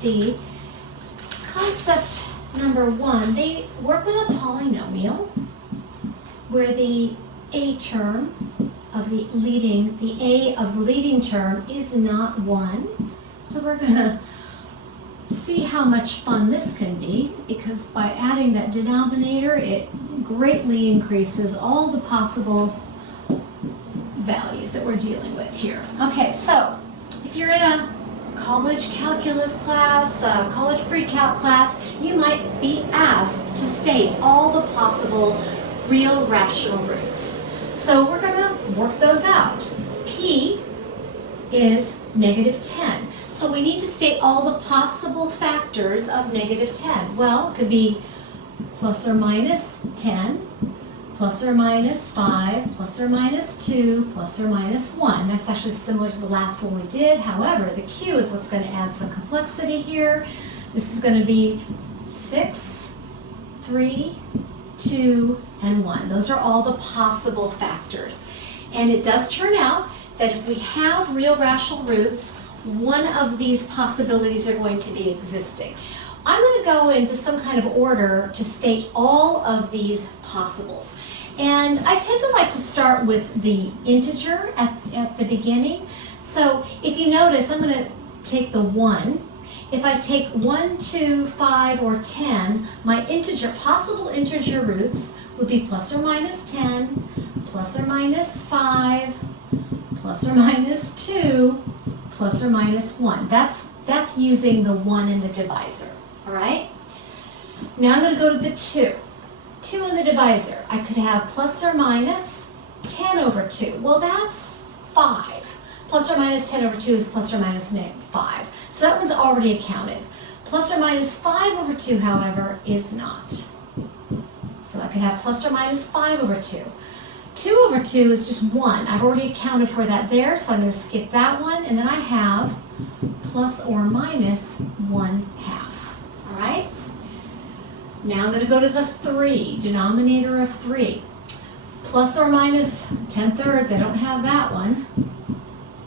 60, concept number 1, they work with a polynomial where the A term of the A of the leading term is not 1. So we're going to see how much fun this can be, because by adding that denominator, it greatly increases all the possible values that we're dealing with here. Okay, so if you're in a college calculus class, college pre-calc class, you might be asked to state all the possible real rational roots. So we're going to work those out. P is -10. So we need to state all the possible factors of -10. Well, it could be plus or minus 10, plus or minus 5, plus or minus 2, plus or minus 1. That's actually similar to the last one we did. However, the Q is what's going to add some complexity here. This is going to be 6, 3, 2, and 1. Those are all the possible factors. And it does turn out that if we have real rational roots, one of these possibilities are going to be existing. I'm going to go into some kind of order to state all of these possibles. And I tend to like to start with the integer at the beginning. So if you notice, I'm going to take the 1. If I take 1, 2, 5, or 10, my possible integer roots would be plus or minus 10, plus or minus 5, plus or minus 2, plus or minus 1. That's using the 1 in the divisor, all right? Now I'm going to go to the 2. 2 in the divisor. I could have plus or minus 10 over 2. Well, that's 5. Plus or minus 10 over 2 is plus or minus 5. So that one's already accounted. Plus or minus 5 over 2, however, is not. So I could have plus or minus 5 over 2. 2 over 2 is just 1. I've already accounted for that there, so I'm going to skip that one. And then I have plus or minus 1/2. All right? Now I'm going to go to the 3, denominator of 3. Plus or minus 10/3, I don't have that one.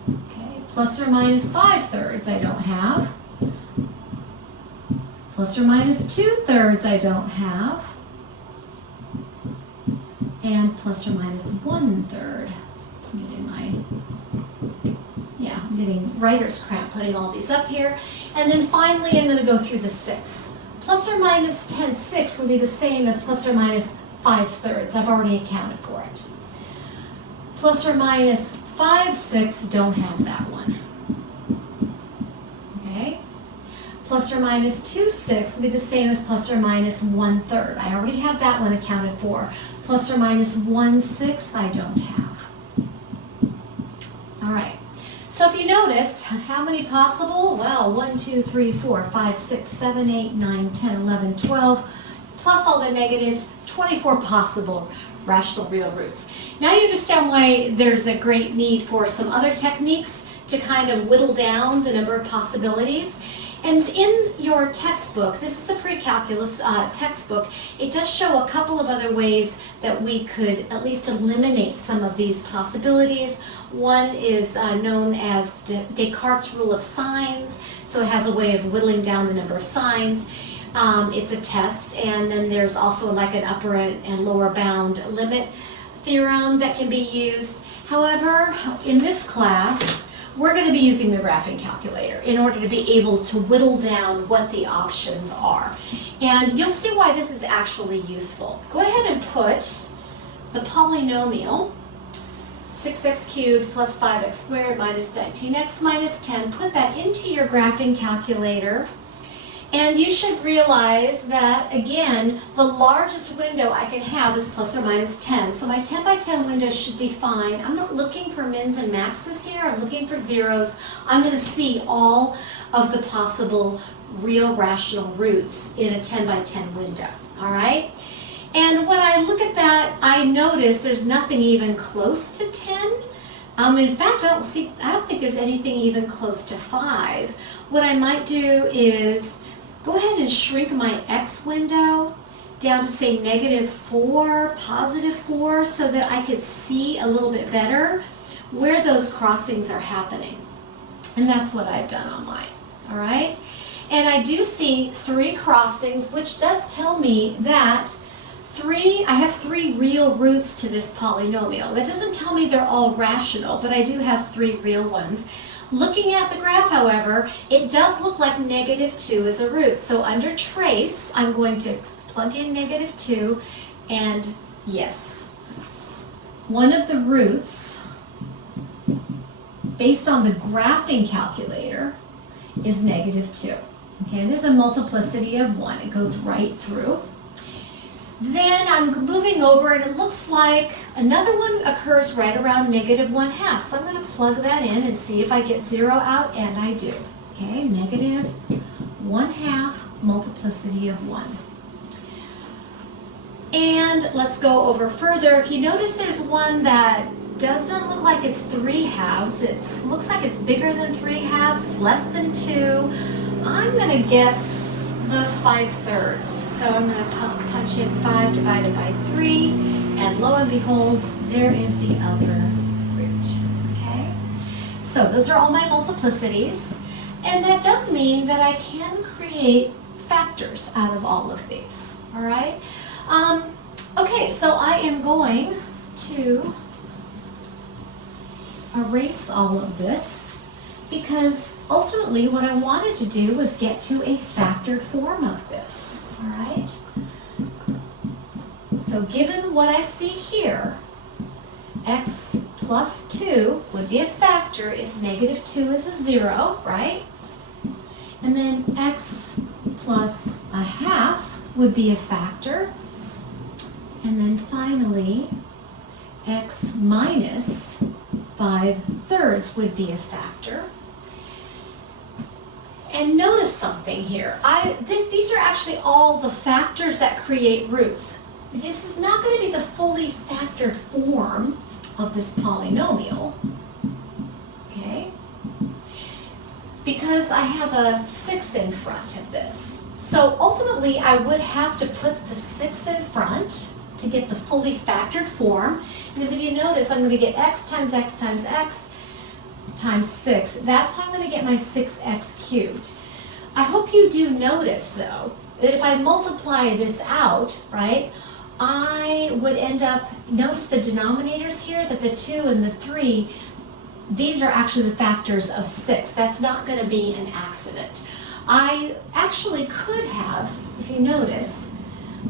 Okay, plus or minus 5/3, I don't have. Plus or minus 2/3, I don't have. And plus or minus 1/3. I'm getting writer's cramp putting all these up here. And then finally, I'm going to go through the 6. Plus or minus 10/6 will be the same as plus or minus 5/3. I've already accounted for it. Plus or minus 5/6, don't have that one. Okay? Plus or minus 2/6 will be the same as plus or minus 1/3. I already have that one accounted for. Plus or minus 1/6, I don't have. All right. So if you notice, how many possible? Well, 1, 2, 3, 4, 5, 6, 7, 8, 9, 10, 11, 12, plus all the negatives, 24 possible rational real roots. Now you understand why there's a great need for some other techniques to kind of whittle down the number of possibilities. And in your textbook, this is a pre-calculus textbook, it does show a couple of other ways that we could at least eliminate some of these possibilities. One is known as Descartes' rule of signs, so it has a way of whittling down the number of signs. It's a test, and then there's also like an upper and lower bound limit theorem that can be used. However, in this class, we're going to be using the graphing calculator in order to be able to whittle down what the options are. And you'll see why this is actually useful. Go ahead and put the polynomial 6x cubed plus 5x squared minus 19x minus 10, put that into your graphing calculator. And you should realize that, again, the largest window I can have is plus or minus 10. So my 10 by 10 window should be fine. I'm not looking for mins and maxes here. I'm looking for zeros. I'm going to see all of the possible real rational roots in a 10 by 10 window. All right? And when I look at that, I notice there's nothing even close to 10. In fact, I don't think there's anything even close to 5. What I might do is go ahead and shrink my X window down to say -4, +4, so that I could see a little bit better where those crossings are happening. And that's what I've done on mine, all right? And I do see 3 crossings, which does tell me that I have 3 real roots to this polynomial. That doesn't tell me they're all rational, but I do have 3 real ones. Looking at the graph, however, it does look like -2 is a root. So under trace, I'm going to plug in -2, and yes, one of the roots, based on the graphing calculator, is -2. Okay, and there's a multiplicity of 1. It goes right through. Then I'm moving over, and it looks like another one occurs right around -1/2. So I'm going to plug that in and see if I get 0 out, and I do. Okay, -1/2 multiplicity of 1. And let's go over further. If you notice, there's one that doesn't look like it's 3/2. It looks like it's bigger than 3/2. It's less than 2. I'm going to guess the 5/3. So I'm going to punch in 5 divided by 3, and lo and behold, there is the other root. Okay? So those are all my multiplicities, and that does mean that I can create factors out of all of these. All right? Okay, so I am going to erase all of this, because ultimately what I wanted to do was get to a factored form of this, all right? So given what I see here, x plus 2 would be a factor if -2 is a 0, right? And then x plus 1/2 would be a factor. And then finally, x minus 5/3 would be a factor. And notice something here. These are actually all the factors that create roots. This is not going to be the fully factored form of this polynomial, okay? Because I have a 6 in front of this. So ultimately, I would have to put the 6 in front to get the fully factored form. Because if you notice, I'm going to get x times x times x times 6. That's how I'm going to get my 6x cubed. I hope you do notice, though, that if I multiply this out, right, I would end up, notice the denominators here, that the 2 and the 3, these are actually the factors of 6. That's not going to be an accident. I actually could have, if you notice,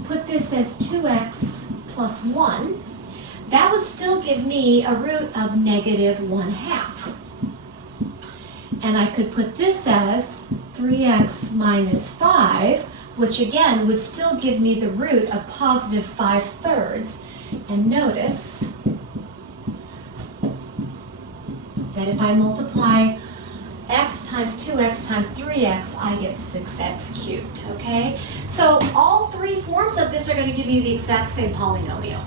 put this as 2x plus 1. That would still give me a root of -1/2. And I could put this as 3x minus 5, which again would still give me the root of positive 5/3. And notice that if I multiply x times 2x times 3x, I get 6x cubed, okay? So all 3 forms of this are going to give you the exact same polynomial.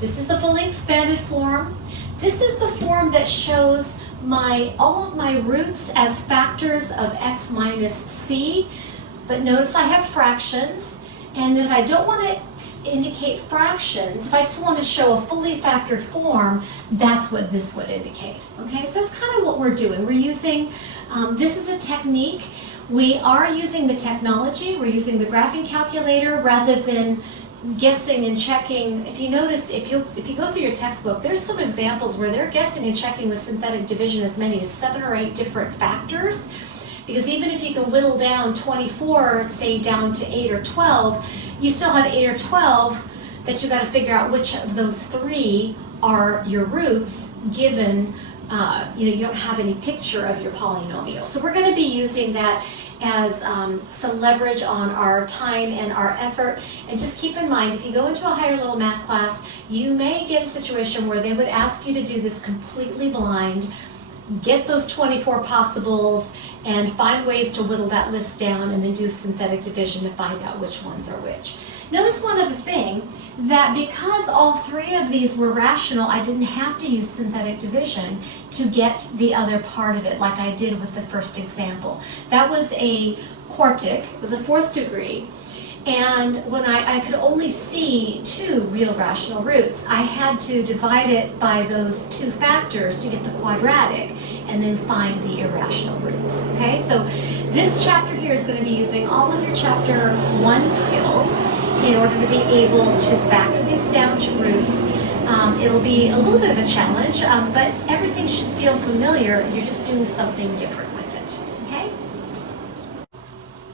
This is the fully expanded form. This is the form that shows all of my roots as factors of x minus c. But notice I have fractions, and then if I don't want to indicate fractions, if I just want to show a fully factored form, that's what this would indicate. Okay, so that's kind of what we're doing. We're using, this is a technique. We are using the technology. We're using the graphing calculator rather than guessing and checking. If you notice, if you go through your textbook, there's some examples where they're guessing and checking with synthetic division as many as 7 or 8 different factors. Because even if you can whittle down 24, say down to 8 or 12, you still have 8 or 12 that you got to figure out which of those 3 are your roots, given you don't have any picture of your polynomial. So we're going to be using that as some leverage on our time and our effort. And just keep in mind, if you go into a higher level math class, you may get a situation where they would ask you to do this completely blind, get those 24 possibles, and find ways to whittle that list down, and then do synthetic division to find out which ones are which. Notice one other thing, that because all 3 of these were rational, I didn't have to use synthetic division to get the other part of it like I did with the first example. That was a quartic, it was a 4th degree, and when I could only see 2 real rational roots, I had to divide it by those 2 factors to get the quadratic and then find the irrational roots. Okay, so This chapter here is going to be using all of your chapter 1 skills in order to be able to factor these down to roots. It'll be a little bit of a challenge, but everything should feel familiar. You're just doing something differently.